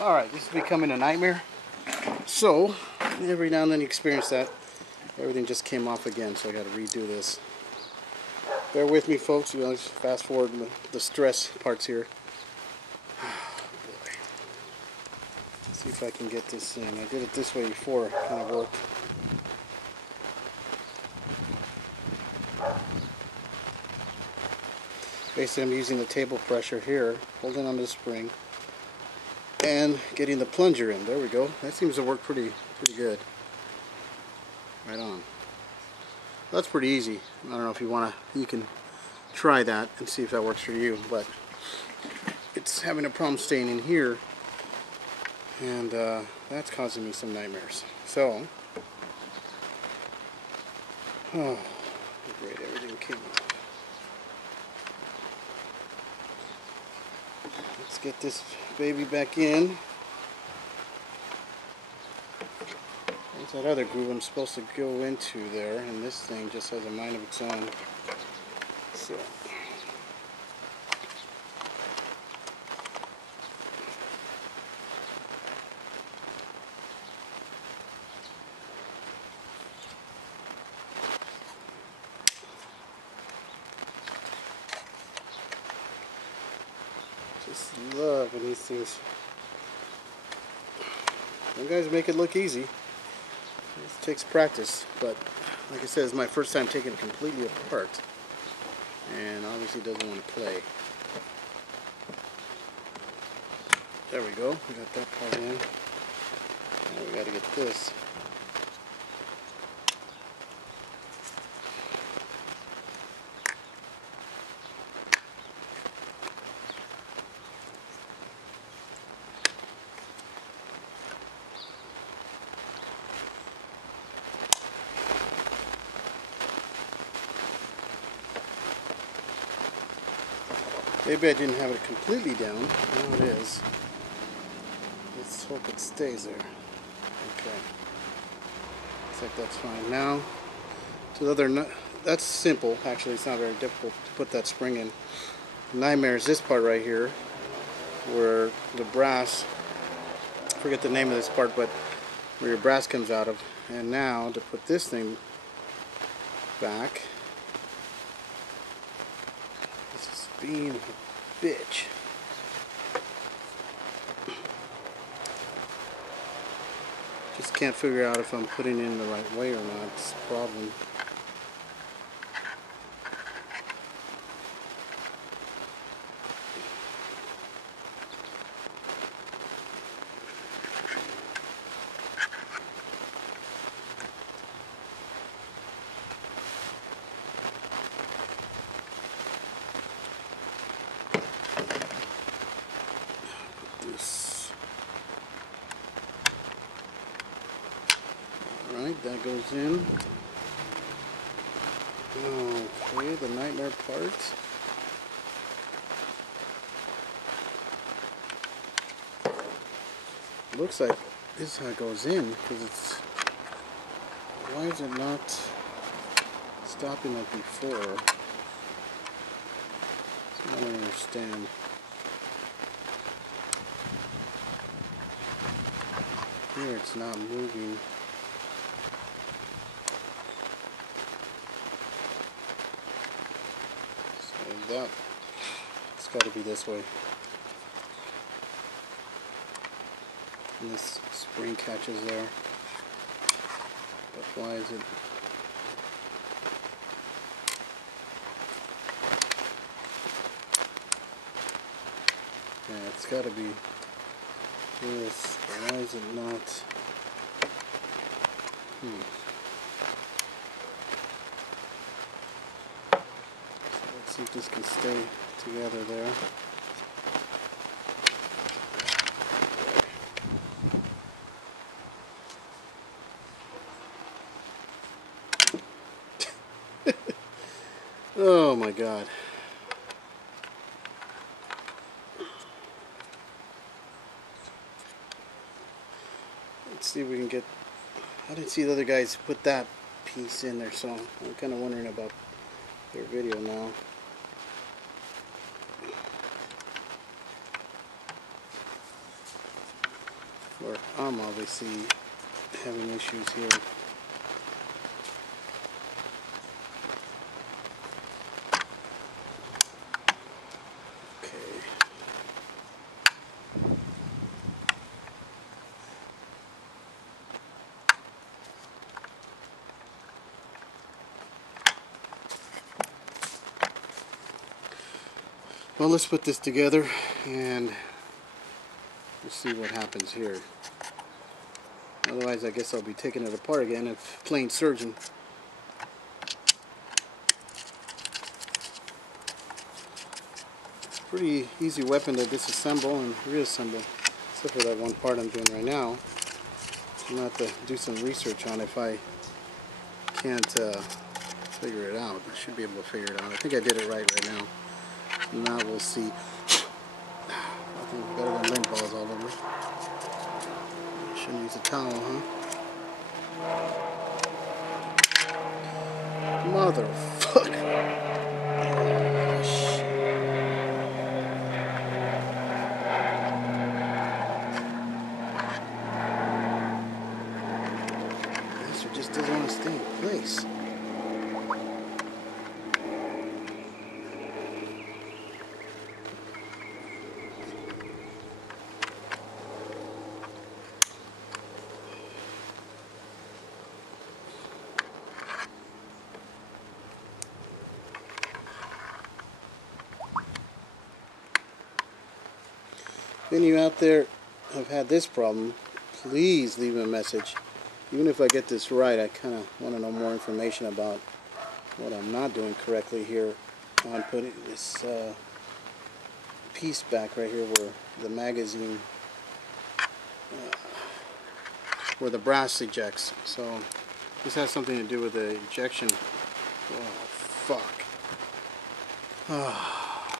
Alright, this is becoming a nightmare. So, every now and then you experience that. Everything just came off again, so I gotta redo this. Bear with me, folks. You know, just fast forward the stress parts here. Oh, boy. Let's see if I can get this in. I did it this way before. It kind of worked. Basically, I'm using the table pressure here, holding on to the spring, and getting the plunger in. There we go. That seems to work pretty good. Right on. That's pretty easy. I don't know if you can try that and see if that works for you, but it's having a problem staying in here, and that's causing me some nightmares. So, oh, great, everything came off. Let's get this baby back in. There's that other groove I'm supposed to go into there, and this thing just has a mind of its own. So, just love when these things. Some guys make it look easy. It takes practice, but like I said, it's my first time taking it completely apart, and obviously doesn't want to play. There we go. We got that part in. Now we got to get this. Maybe I didn't have it completely down. Now it is. Let's hope it stays there. Okay. Looks like that's fine. Now, to the other nut. That's simple. Actually, it's not very difficult to put that spring in. The nightmare is this part right here, where the brass, I forget the name of this part, but where your brass comes out of. And now, to put this thing back, this is being a bitch. Just can't figure out if I'm putting it in the right way or not. It's a problem. Alright, that goes in. Okay, the nightmare part. Looks like this is how it goes in, because it's. Why is it not stopping like before? I don't understand. Here it's not moving. So that, it's got to be this way. And this spring catches there. But why is it? Yeah, it's got to be this. Why is it not? So let's see if this can stay together there. Oh my God. Let's see if we can get. I didn't see the other guys put that piece in there, so I'm kind of wondering about their video now. or I'm obviously having issues here. Okay. Well, let's put this together and we'll see what happens here. Otherwise, I guess I'll be taking it apart again and playing surgeon. Pretty easy weapon to disassemble and reassemble, except for that one part I'm doing right now. I'm going to have to do some research on if I can't figure it out. I should be able to figure it out. I think I did it right now. Now we'll see. Nothing better than lint balls all over. Shouldn't use a towel, huh? Motherfucker. Oh, shit. This just doesn't want to stay in place. If any of you out there have had this problem, please leave me a message. Even if I get this right, I kind of want to know more information about what I'm not doing correctly here on putting this piece back right here where the magazine, where the brass ejects. So this has something to do with the ejection. Oh, fuck. Oh.